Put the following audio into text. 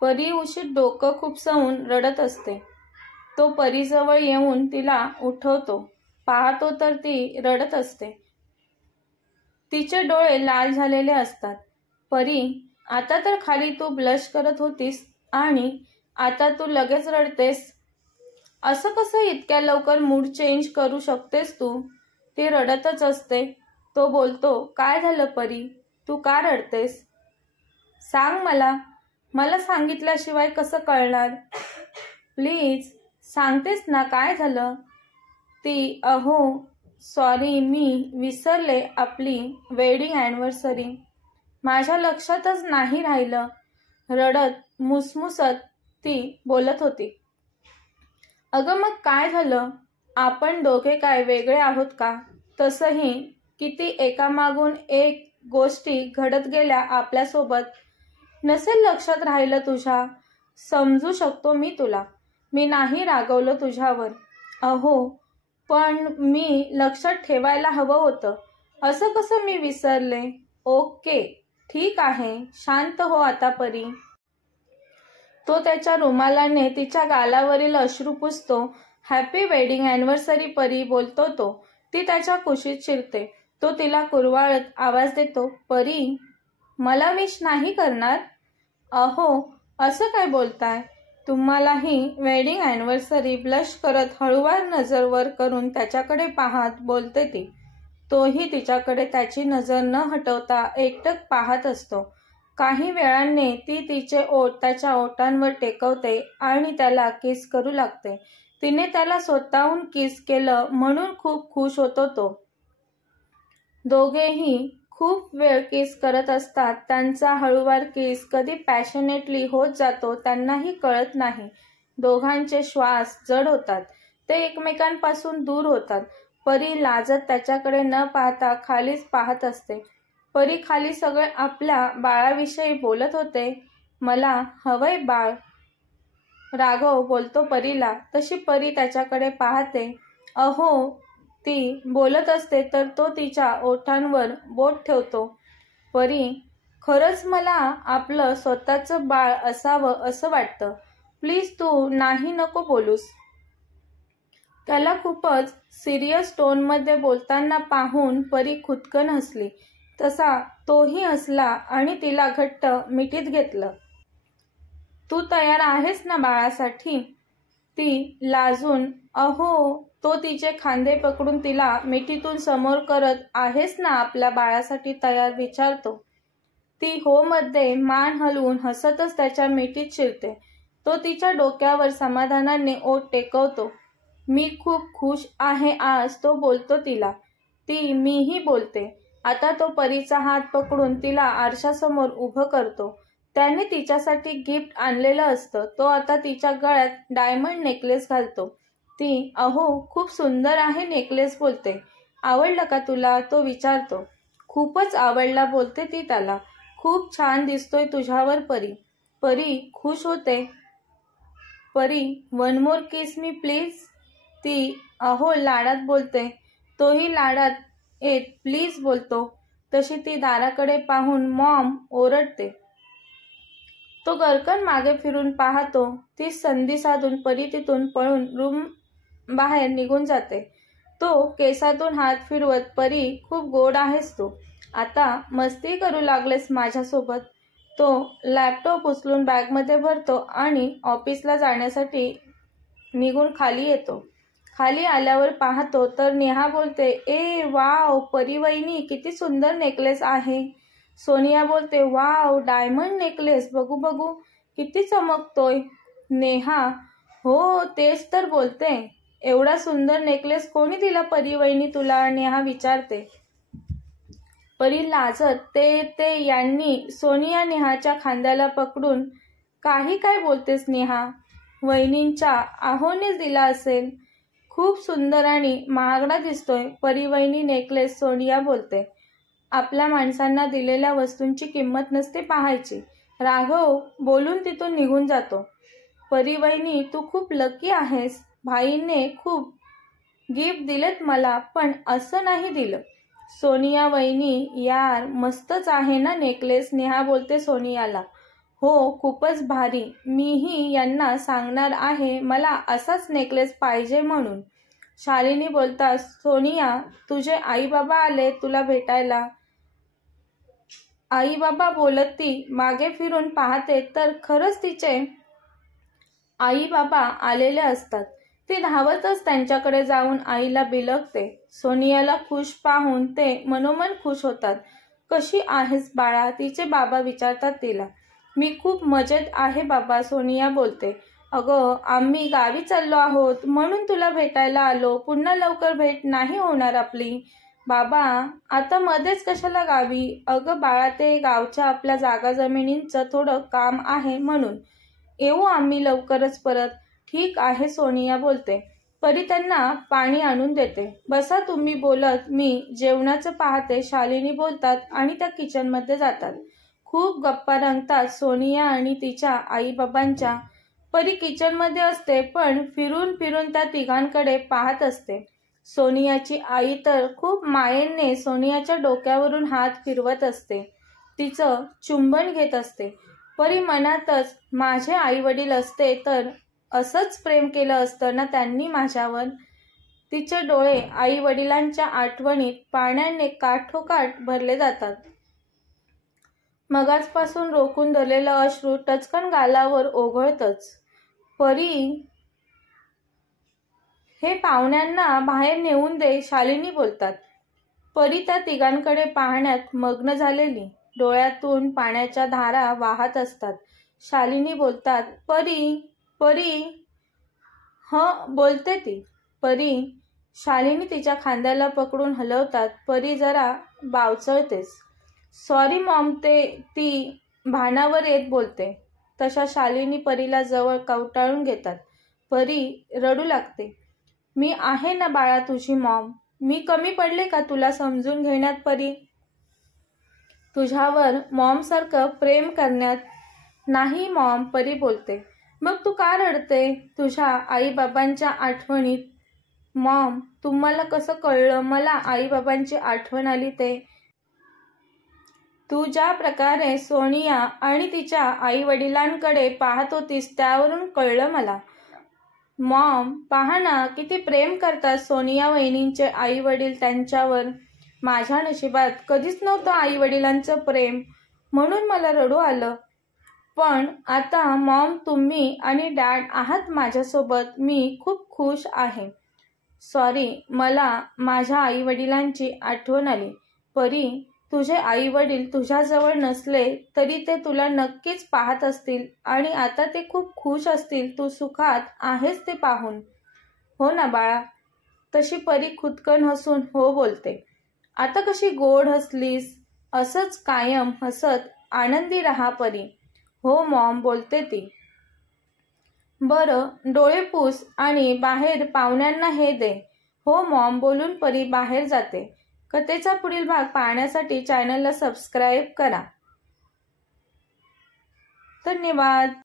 परी उशीत डोकं खुपसवून रडत असते. तो परीजवळ येऊन तिला उठवतो. पाहतो तर ती रडत असते. तिचे डोळे लाल झालेले असतात. परी, आता तर खाली तू ब्लश करत होतीस आणि आता तू लगेच रडतेस. असं कसं इतक्या लवकर मूड चेंज करू शकतेस तू? ती रडतच असते. तो बोलतो, काय झालं परी? तू का रडतेस? सांग मला. मला सांगितल्याशिवाय कसं कळणार? प्लीज सांगतेस ना काय झालं? ती, अहो सॉरी, मी विसरले आपली वेडिंग ॲनिव्हर्सरी. माझ्या लक्षातच नाही राहिलं. रडत मुसमुसत ती बोलत होती. अगं मग काय झालं? आपण दोघे काय वेगळे आहोत का? तसंही किती एकामागून एक गोष्टी घडत गेल्या आपल्यासोबत. नसेल लक्षात राहिलं तुझ्या. समजू शकतो मी तुला. मी नाही रागवलं तुझ्यावर. अहो पण मी लक्षात ठेवायला हवं होतं. असं कसं मी विसरले? ओके ठीक आहे, शांत हो आता परी. तो त्याच्या रुमालाने तिच्या गालावरील अश्रू पुसतो. हॅपी वेडिंग ॲनिव्हर्सरी परी, बोलतो तो. ती त्याच्या कुशीत शिरते. तो तिला कुरवाळत आवाज देतो, परी मला विश नाही करणार? अहो असं काय बोलताय? तुम्हालाही वेडिंग ॲनिव्हर्सरी. ब्लश करत हळूवार नजर वर करून त्याच्याकडे पाहत बोलते ती. तोही तिच्याकडे त्याची नजर न हटवता एकटक पाहत असतो. काही वेळाने ती तिचे ओठ त्याच्या ओठांवर टेकवते आणि त्याला किस करू लागते. तिने त्याला स्वतःहून किस केलं म्हणून खूप खुश होतो तो. दोघेही खूप वेळ किस करत असतात. त्यांचा हळूवार किस कधी पॅशनेटली होत जातो त्यांनाही कळत नाही. दोघांचे श्वास जड होतात. ते एकमेकांपासून दूर होतात. परी लाजत त्याच्याकडे न पाहता खालीच पाहत असते. परी खाली सगळे आपल्या बाळाविषयी बोलत होते. मला हवंय बाळ. राघव बोलतो परीला. तशी परी त्याच्याकडे पाहते. अहो ती बोलत असते तर तो तिच्या ओठांवर बोट ठेवतो. परी, खरंच मला आपलं स्वतःचं बाळ असावं असं वाटतं. प्लीज तू नाही नको बोलूस. त्याला खूपच सिरियस टोनमध्ये बोलताना पाहून परी खुदकन हसली. तसा तोही हसला आणि तिला घट्ट मिठीत घेतलं. तू तयार आहेस ना बाळासाठी? ती लाजून, अहो. तो तिचे खांदे पकडून तिला मिठीतून समोर करत, आहेस ना आपल्या बाळासाठी तयार, विचारतो. ती हो मध्ये मान हलवून हसतच त्याच्या मिठीत शिरते. तो तिच्या डोक्यावर समाधानाने ओठ टेकवतो. मी खूप खुश आहे आज, तो बोलतो तिला. ती, मीही बोलते. आता तो परीचा हात पकडून तिला आरशासमोर उभं करतो. त्याने तिच्यासाठी गिफ्ट आणलेलं असतं. तो आता तिच्या गळ्यात डायमंड नेकलेस घालतो. ती, अहो खूप सुंदर आहे नेकलेस, बोलते. आवडलं का तुला? तो विचारतो. खूपच आवडला, बोलते ती त्याला. खूप छान दिसतोय तुझ्यावर परी. परी खुश होते. परी, one more kiss me please. ती, अहो लाडात, बोलते. तोही लाडात येत प्लीज बोलतो. तशी ती दाराकडे पाहून मॉम, ओरडते. तो गरकन मागे फिरून पाहतो. ती संधी साधून परी तिथून पळून रूम बाहेर निघून जाते. तो केसातून हात फिरवत, परी खूप गोड आहेस तू. आता मस्ती करू लागलेस माझ्यासोबत. तो लॅपटॉप उचलून बॅगमध्ये भरतो आणि ऑफिसला जाण्यासाठी निघून खाली येतो. खाली आल्यावर पाहतो तर नेहा बोलते, ए वाव परी वहिनी, किती सुंदर नेकलेस आहे. सोनिया बोलते, वाव डायमंड नेकलेस, बघू बघू किती चमकतोय. नेहा, हो तेच तर बोलते. एवढा सुंदर नेकलेस कोणी दिला परी वहिनी तुला? नेहा विचारते. परी लाजत, ते यांनी. सोनिया नेहाच्या खांद्याला पकडून, काही काय बोलतेस नेहा? वहिनींच्या आहोनेच दिला असेल. खूप सुंदर आणि महागडा दिसतोय परी वहिनी नेकलेस, सोनिया बोलते. आपल्या माणसांना दिलेल्या वस्तूंची किंमत नसते पाहायची. राघव बोलून तिथून निघून जातो. परी वहिनी, तू खूप लकी आहेस. भाईने खूप गिफ्ट दिलेत मला, पण असं नाही दिलं. सोनिया वहिनी, यार मस्तच आहे ना नेकलेस, नेहा बोलते सोनियाला. हो, खूपच भारी. मीही यांना सांगणार आहे मला असाच नेकलेस पाहिजे म्हणून. शालिनी बोलतात, सोनिया, तुझे आई बाबा आले तुला भेटायला. आई बाबा बोलत ती मागे फिरून पाहते तर खरंच तिचे आई बाबा आलेले असतात. ती धावतच त्यांच्याकडे जाऊन आईला बिलगते. सोनियाला खुश पाहून ते मनोमन खुश होतात. कशी आहेस बाळा, तिचे बाबा विचारतात तिला. मी खूप मजेत आहे बाबा, सोनिया बोलते. अगं, आम्ही गावी चाललो आहोत म्हणून तुला भेटायला आलो. पुन्हा लवकर भेट नाही होणार आपली. बाबा, आता मध्येच कशाला गावी? अगं बाळा, ते गावच्या आपल्या जागा जमिनींचं थोडं काम आहे म्हणून. येऊ आम्ही लवकरच परत. ठीक आहे, सोनिया बोलते. परी त्यांना पाणी आणून देते. बसा तुम्ही बोलत, मी जेवणाचं पाहते, शालिनी बोलतात आणि त्या किचनमध्ये जातात. खूप गप्पा रंगतात सोनिया आणि तिच्या आईबाबांच्या. परी किचनमध्ये असते पण फिरून फिरून त्या तिघांकडे पाहत असते. सोनियाची आई तर खूप मायेने सोनियाच्या डोक्यावरून हात फिरवत असते. तिचं चुंबन घेत असते. परी मनातच, माझे आई वडील असते तर असंच प्रेम केलं असतं ना त्यांनी माझ्यावर. तिचे डोळे आई वडिलांच्या आठवणीत पाण्याने काठोकाठ भरले जातात. मगाचपासून रोखून धरलेलं अश्रू टचकन गालावर ओघळतच. परी, हे पाहुण्यांना बाहेर नेऊन दे, शालिनी बोलतात. परी त्या तिघांकडे पाहण्यात मग्न झालेली. डोळ्यातून पाण्याच्या धारा वाहत असतात. शालिनी बोलतात, परी, परी. बोलते ती. परी. शालिनी तिच्या खांद्याला पकडून हलवतात. परी, जरा बावचळतेस. सॉरी मॉम, ती भानावर येत बोलते. तशा शालिनी परीला जवळ कवटाळून घेतात. परी रडू लागते. मी आहे ना बाळा तुझी मॉम. मी कमी पडले का तुला समजून घेण्यात परी? तुझ्यावर मॉमसारखं प्रेम करण्यात? नाही मॉम, परी बोलते. मग तू का रडते? तुझ्या आईबाबांच्या आठवणीत. मॉम, तुम्हाला कसं कळलं मला आईबाबांची आठवण आली ते? तू ज्या प्रकारे सोनिया आणि तिच्या आई वडिलांकडे पाहत होतीस त्यावरून कळलं मला. मॉम, पहा ना किती प्रेम करतात सोनिया वहिनींचे आई वडील त्यांच्यावर. माझ्या नशिबात कधीच नव्हतं आई वडिलांचं प्रेम, म्हणून मला रडू आलं. पण आता मॉम तुम्ही आणि डॅड आहात माझ्यासोबत, मी खूप खुश आहे. सॉरी, मला माझ्या आई वडिलांची आठवण आली. परी, तुझे आई वडील तुझ्याजवळ नसले तरी ते तुला नक्कीच पाहत असतील आणि आता ते खूप खुश असतील तू सुखात आहेस ते पाहून. हो ना बाळा? तशी परी खुदकन हसून हो बोलते. आता कशी गोड हसलीस. असंच कायम हसत आनंदी राहा परी. हो मॉम, बोलते ती. बरं, डोळे पुस आणि बाहेर पाहुण्यांना हे दे. हो मॉम, बोलून परी बाहेर जाते. कथेचा पुढील भाग पाहण्यासाठी चॅनलला सबस्क्राईब करा. धन्यवाद.